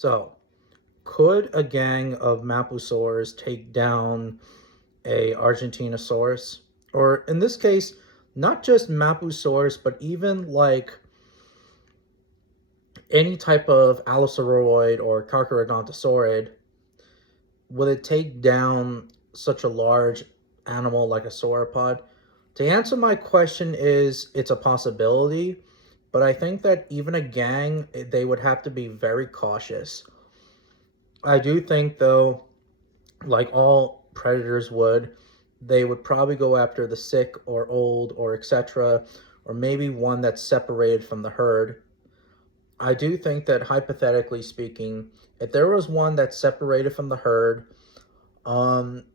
So, could a gang of Maposaurus take down a argentinosaurus? Or in this case, not just Maposaurus, but even like any type of Allosauroid or Carcharodontosaurid, would it take down such a large animal like a sauropod? To answer my question is it's a possibility, but I think that even a gang, they would have to be very cautious. I do think though, like all predators would, they would probably go after the sick or old or etc., or maybe one that's separated from the herd. I do think that hypothetically speaking, if there was one that's separated from the herd,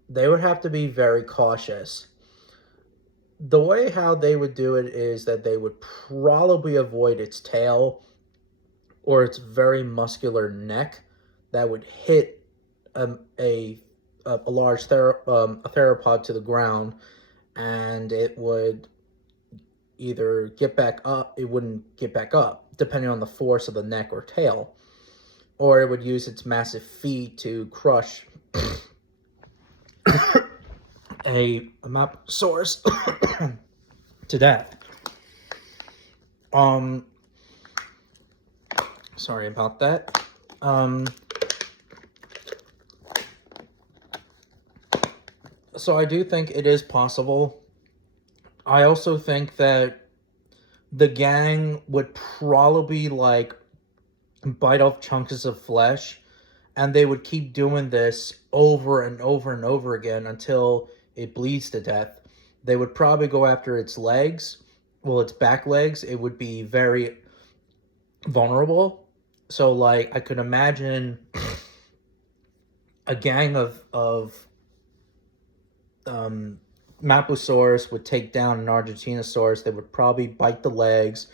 they would have to be very cautious. The way how they would do it is that they would probably avoid its tail or its very muscular neck that would hit a large a theropod to the ground, and it would either get back up, it wouldn't get back up, depending on the force of the neck or tail, or it would use its massive feet to crush a Maposaurus to death. Sorry about that. So I do think it is possible. I also think that the gang would probably like bite off chunks of flesh, and they would keep doing this over and over and over again until it bleeds to death. They would probably go after its legs, well, its back legs. It would be very vulnerable. So, like, I could imagine a gang of Maposaurus would take down an Argentinosaurus. They would probably bite the legs,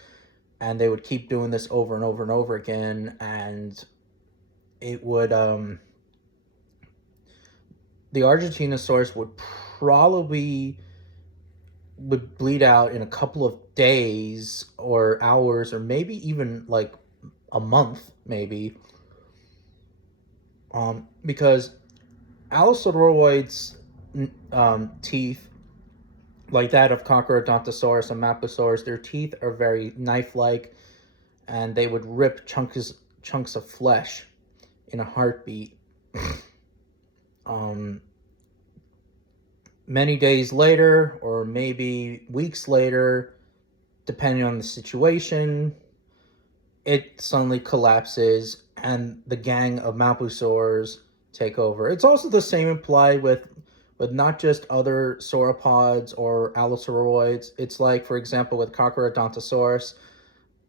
and they would keep doing this over and over and over again, and it would the Argentinosaurus would probably would bleed out in a couple of days or hours, or maybe even like a month, maybe, because Allosauroids teeth, like that of Carcharodontosaurus and Maposaurus, their teeth are very knife-like, and they would rip chunks of flesh in a heartbeat. Many days later, or maybe weeks later, depending on the situation, it suddenly collapses, and the gang of Maposaurs take over. It's also the same implied with not just other sauropods or allosauroids. It's like, for example, with Carcharodontosaurus,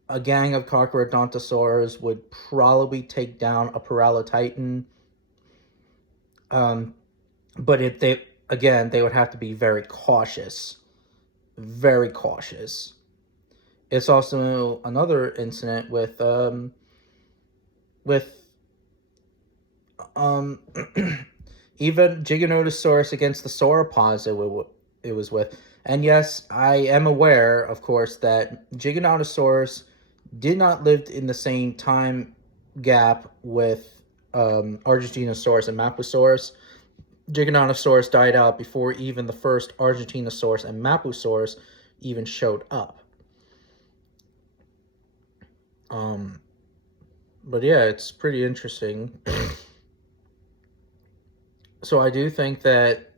a gang of Carcharodontosaurs would probably take down a Paralotitan. But if they, again, they would have to be very cautious. Very cautious. It's also another incident with even Giganotosaurus against the sauropods it was with. And yes, I am aware, of course, that Giganotosaurus did not live in the same time gap with Argentinosaurus and Maposaurus. Giganotosaurus died out before even the first Argentinosaurus and Maposaurus even showed up. But yeah, it's pretty interesting. So I do think that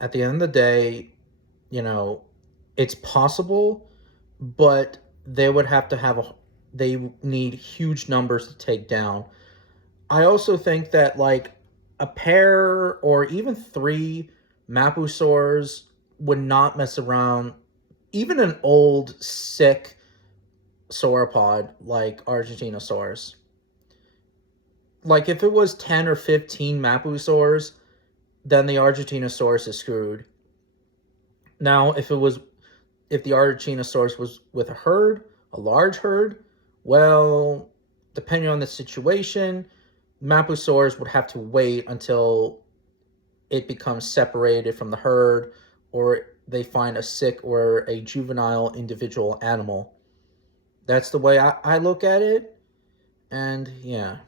at the end of the day, you know, it's possible, but they would have to have they need huge numbers to take down. I also think that like a pair or even 3 Maposaurs would not mess around. Even an old, sick sauropod like Argentinosaurus. Like if it was 10 or 15 Maposaurs, then the Argentinosaurus is screwed. Now, if the Argentinosaurus was with a herd, a large herd, well, depending on the situation, Maposaurus would have to wait until it becomes separated from the herd, or they find a sick or a juvenile individual animal. That's the way I look at it, and yeah.